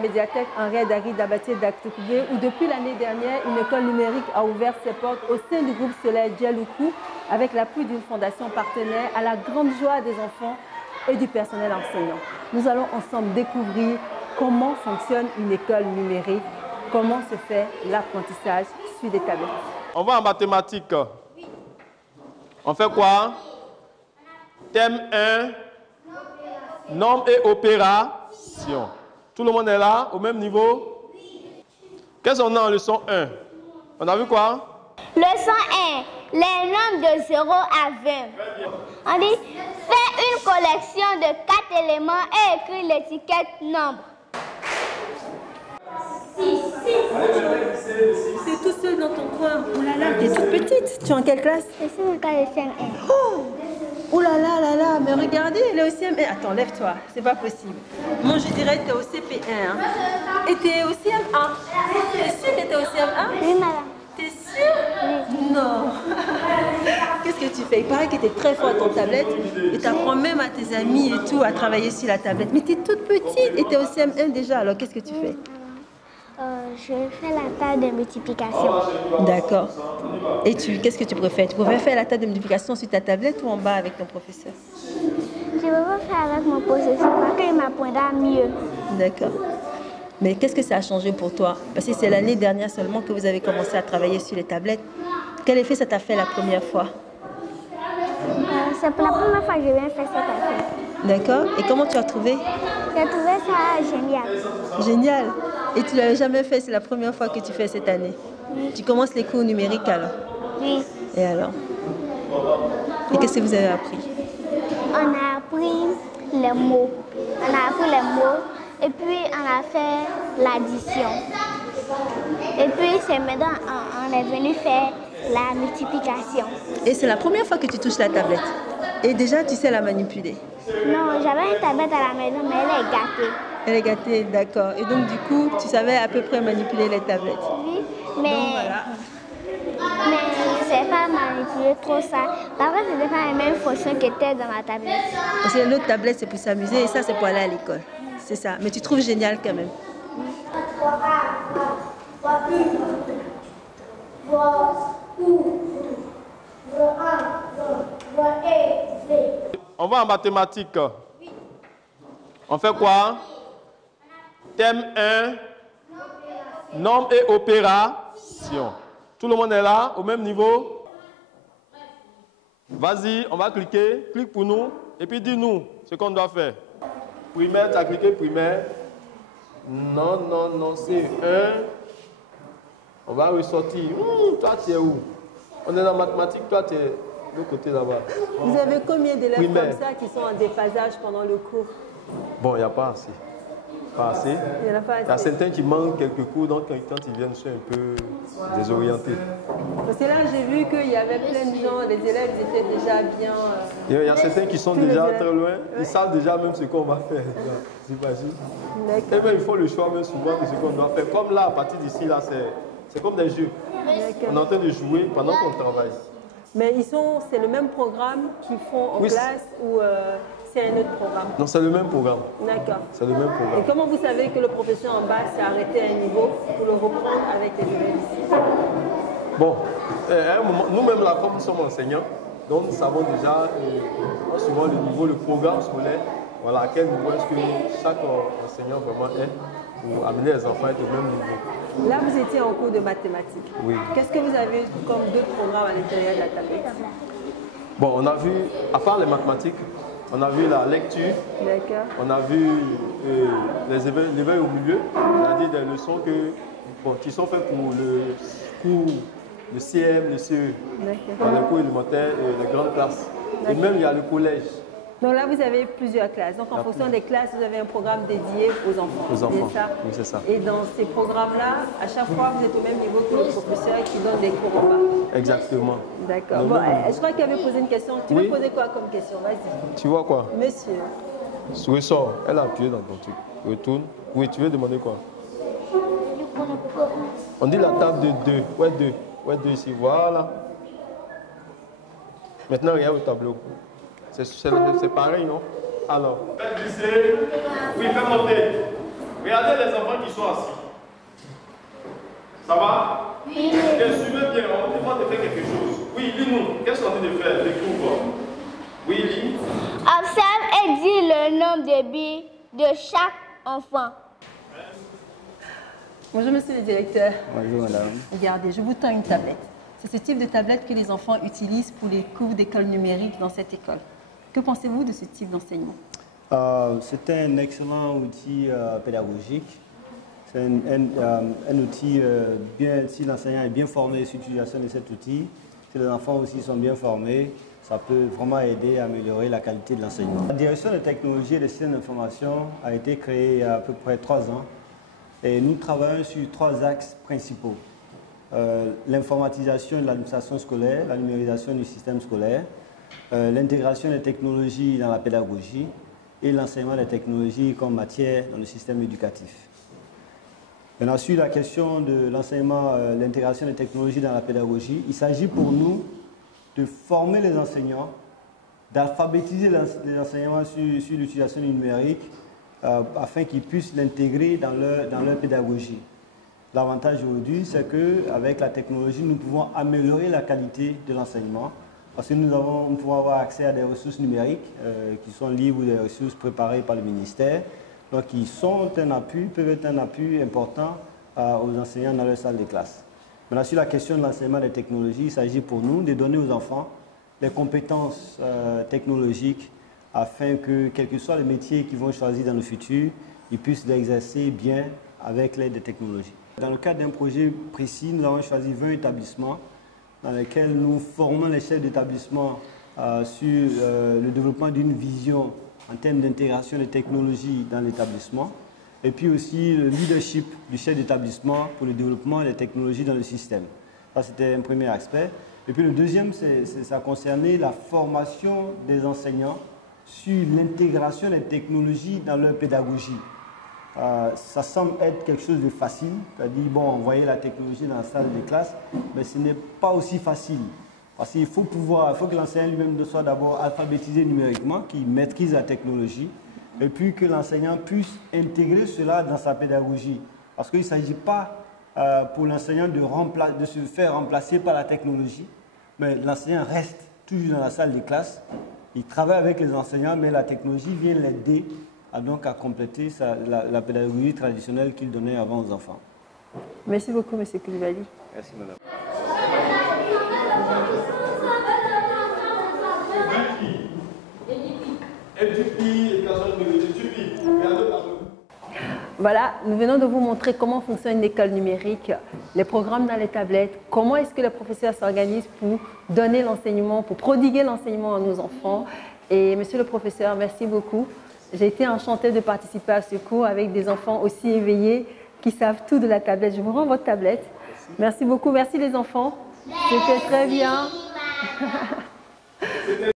médiathèque Henri Dari d'Abatié d'Actoukoubé où depuis l'année dernière, une école numérique a ouvert ses portes au sein du groupe scolaire Djeloukou avec l'appui d'une fondation partenaire à la grande joie des enfants et du personnel enseignant. Nous allons ensemble découvrir comment fonctionne une école numérique, comment se fait l'apprentissage sur des tablettes. On va en mathématiques. On fait quoi? Thème 1, nombre et opération. Tout le monde est là, au même niveau? Qu'est-ce qu'on a en leçon 1? On a vu quoi? Leçon 1, les nombres de 0 à 20. On dit, fais une collection de 4 éléments et écris l'étiquette nombre. Tu es tout seul dans ton coin. Oh là là, tu es toute petite. Tu es en quelle classe? Je suis en classe de CM1. Oh là là, mais regardez, elle est au CM1. Attends, lève-toi, c'est pas possible. Moi, je dirais que tu es au CP1. Hein. Et tu es au CM1. Tu es sûre que tu es au CM1? Oui, madame. Tu es sûre? Oui. Non. Qu'est-ce que tu fais? Il paraît que tu es très fort à ton tablette et tu apprends même à tes amis et tout à travailler sur la tablette. Mais tu es toute petite et tu es au CM1 déjà, alors qu'est-ce que tu fais? Je fais la table de multiplication. D'accord. Et qu'est-ce que tu préfères? Tu préfères faire la table de multiplication sur ta tablette ou en bas avec ton professeur? Je préfère faire avec mon professeur parce qu'il m'apprendra mieux. D'accord. Mais qu'est-ce que ça a changé pour toi? Parce que c'est l'année dernière seulement que vous avez commencé à travailler sur les tablettes. Quel effet ça t'a fait la première fois? C'est pour la première fois que je viens faire cette affaire. D'accord. Et comment tu as trouvé? J'ai trouvé ça génial. Génial. Et tu ne l'avais jamais fait, c'est la première fois que tu fais cette année? Oui. Tu commences les cours numériques alors? Oui. Et alors? Et qu'est-ce que vous avez appris? On a appris les mots. Et puis on a fait l'addition. Et puis c'est maintenant on est venu faire la multiplication. Et c'est la première fois que tu touches la tablette? Et déjà tu sais la manipuler? Non, j'avais une tablette à la maison, mais elle est gâtée. Elle est gâtée, d'accord. Et donc du coup, tu savais à peu près manipuler les tablettes? Oui, mais, donc, voilà. Mais je ne sais pas manipuler trop ça. Parce que ce n'est pas la même fonction que était dans ma tablette. Parce que l'autre tablette, c'est pour s'amuser et ça, c'est pour aller à l'école. C'est ça. Mais tu trouves génial quand même? On va en mathématiques. On fait quoi? Thème 1, nombre et opération. Tout le monde est là, au même niveau? Vas-y, on va cliquer. Clique pour nous. Et puis dis-nous ce qu'on doit faire. Primaire, tu as cliqué primaire. Non, c'est 1. On va ressortir. Toi, tu es où? On est dans mathématiques, toi, tu es de l'autre côté là-bas. Vous avez combien d'élèves comme ça qui sont en déphasage pendant le cours? Bon, il n'y a pas assez. Pas assez. Il y en a pas assez. Il y a certains qui manquent quelques cours, donc quand ils viennent, ils sont un peu désorientés. Parce que là, j'ai vu qu'il y avait plein de gens, les élèves étaient déjà bien... Il y a certains qui sont déjà très loin, ils savent déjà même ce qu'on va faire. Et même ils font le choix même souvent de ce qu'on doit faire. Comme là, à partir d'ici, là, c'est comme des jeux. On est en train de jouer pendant qu'on travaille. Mais c'est le même programme qu'ils font en classe ou c'est un autre programme? Non, c'est le même programme. D'accord. C'est le même programme. Et comment vous savez que le professeur en bas s'est arrêté à un niveau pour le reprendre avec les élèves ici? Bon, à un moment, nous-mêmes là, comme nous sommes enseignants, donc nous savons déjà, suivant le niveau, le programme scolaire, voilà, à quel niveau est-ce que chaque enseignant vraiment est pour amener les enfants à être au même niveau. Là, vous étiez en cours de mathématiques. Oui. Qu'est-ce que vous avez comme d'autres programmes à l'intérieur de la tablette? Bon, on a vu, à part les mathématiques, on a vu la lecture. D'accord. On a vu l'éveil au milieu, c'est-à-dire des leçons qui sont faites pour le cours, le CM, le CE, dans les cours élémentaires et les grandes classes. Et même il y a le collège. Donc là, vous avez plusieurs classes. Donc en fonction des classes, vous avez un programme dédié aux enfants. Aux enfants, c'est ça? oui, c'est ça. Et dans ces programmes-là, à chaque fois, vous êtes au même niveau que le professeur qui donne des cours en bas. Exactement. D'accord. Bon, je crois qu'il avait posé une question. Tu veux poser quoi comme question? Vas-y. Tu vois quoi? Monsieur. Ressort. Elle a appuyé dans ton truc. Retourne. Oui, tu veux demander quoi? On dit la table de 2. Ouais, 2. Ouais, 2 ici. Voilà. Maintenant, regarde au tableau. C'est pareil, non? Alors. Faites glisser. Oui, fais monter. Regardez les enfants qui sont assis. Ça va? Oui. Suivez bien, on demande de faire quelque chose. Oui, lis-nous. Qu'est-ce qu'on dit de faire? Découvre. Oui, lis. Observe et dis le nombre de billes de chaque enfant. Bonjour, monsieur le directeur. Bonjour, madame. Regardez, je vous tends une tablette. C'est ce type de tablette que les enfants utilisent pour les cours d'école numérique dans cette école. Que pensez-vous de ce type d'enseignement? C'est un excellent outil pédagogique. C'est un outil bien, si l'enseignant est bien formé sur l'utilisation de cet outil, si les enfants aussi sont bien formés, ça peut vraiment aider à améliorer la qualité de l'enseignement. La direction des technologies et des systèmes d'information a été créée il y a à peu près 3 ans et nous travaillons sur 3 axes principaux. L'informatisation de l'administration scolaire, la numérisation du système scolaire, l'intégration des technologies dans la pédagogie et l'enseignement des technologies comme matière dans le système éducatif. Maintenant, sur la question de l'enseignement, l'intégration des technologies dans la pédagogie, il s'agit pour nous de former les enseignants, d'alphabétiser les enseignants sur l'utilisation du numérique afin qu'ils puissent l'intégrer dans leur pédagogie. L'avantage aujourd'hui, c'est qu'avec la technologie, nous pouvons améliorer la qualité de l'enseignement parce que nous pouvons avoir accès à des ressources numériques qui sont libres ou des ressources préparées par le ministère, donc qui sont un appui, peuvent être un appui important aux enseignants dans leur salle de classe. Maintenant, sur la question de l'enseignement des technologies, il s'agit pour nous de donner aux enfants les compétences technologiques afin que, quels que soient les métiers qu'ils vont choisir dans le futur, ils puissent l'exercer bien avec l'aide des technologies. Dans le cadre d'un projet précis, nous avons choisi 20 établissements dans lesquels nous formons les chefs d'établissement sur le développement d'une vision en termes d'intégration des technologies dans l'établissement et puis aussi le leadership du chef d'établissement pour le développement des technologies dans le système. Ça, c'était un premier aspect. Et puis le deuxième, ça concernait la formation des enseignants sur l'intégration des technologies dans leur pédagogie. Ça semble être quelque chose de facile, c'est-à-dire, bon, envoyer la technologie dans la salle de classe, mais ce n'est pas aussi facile. Parce qu'il faut que l'enseignant lui-même soit d'abord alphabétisé numériquement, qu'il maîtrise la technologie, et puis que l'enseignant puisse intégrer cela dans sa pédagogie. Parce qu'il ne s'agit pas pour l'enseignant de se faire remplacer par la technologie, mais l'enseignant reste toujours dans la salle de classe, il travaille avec les enseignants, mais la technologie vient l'aider à compléter la pédagogie traditionnelle qu'il donnait avant aux enfants. Merci beaucoup, M. Koulibaly. Merci, madame. Voilà, nous venons de vous montrer comment fonctionne une école numérique, les programmes dans les tablettes, comment est-ce que les professeurs s'organisent pour donner l'enseignement, pour prodiguer l'enseignement à nos enfants. Et monsieur le professeur, merci beaucoup. J'ai été enchantée de participer à ce cours avec des enfants aussi éveillés qui savent tout de la tablette. Je vous rends votre tablette. Merci beaucoup. Merci les enfants. C'était très bien.